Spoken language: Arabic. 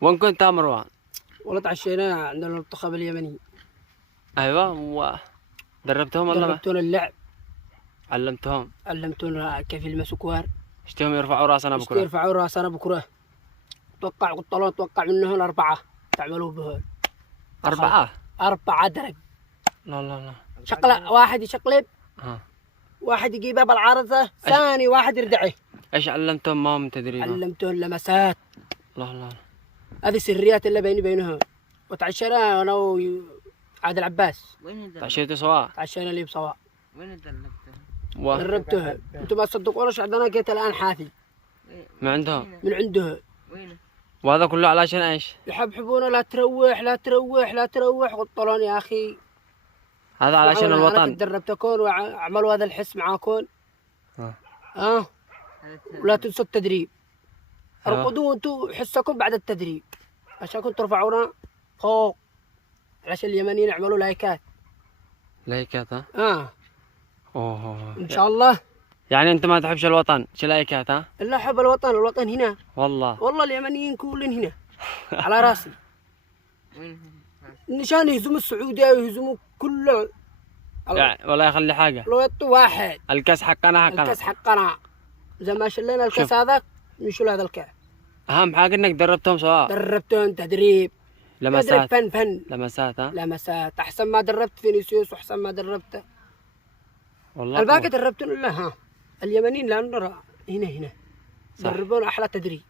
وين كنت يا مروان؟ والله تعشينا عند المنتخب اليمني. ايوه دربتهم ولا ما؟ دربتونا اللعب، علمتونا كيف يلمسوا كوار، اشتهم يرفعوا راسنا بكره. يرفعوا راسنا بكره. توقع قطلون، توقع منهم 4 تعملوا به 4 درج. لا شقلة واحد يشقلب، واحد يجيبها بالعارضة، ثاني واحد يردعه. ايش علمتهم معهم تدريبا؟ علمتهم لمسات. لا هذه سريات اللي بيني بينهم. وتعشينا انا وعادل عباس. تعشيتوا سوا؟ تعشينا لي بسوا. وين دربتها؟ دربتها. انتم ما تصدقونش، عندنا جيت الان حافي من عندهم؟ من عندها. وين؟ وهذا كله علشان ايش؟ يحبحبونا لا تروح لا تروح لا تروح. قلت يا اخي هذا علشان الوطن. انا تدربتكم واعملوا هذا الحس معاكم. ولا تنسوا التدريب. ارقدوا انتم حسكم بعد التدريب عشان ترفعونا فوق، علشان اليمنيين يعملوا لايكات. اوه ان شاء الله. يعني انت ما تحبش الوطن، شو لايكات؟ لا احب الوطن، الوطن هنا. والله اليمنيين كلهم هنا على راسي. وين؟ نشان يهزموا السعودية ويهزموا كل يعني ولا يخلي حاجة. الوقت واحد. الكاس حقنا. الكاس حقنا. إذا ما شلينا الكاس هذاك نشيل هذا الكاس. أهم حاجة إنك دربتهم سواء. دربتهم تدريب. لمسات. تدريب فن. لمسات أحسن ما دربت فينيسيوس وأحسن ما دربته. والله. الباقي دربتهم إلا اليمنيين لا نرى هنا. دربونا أحلى تدريب.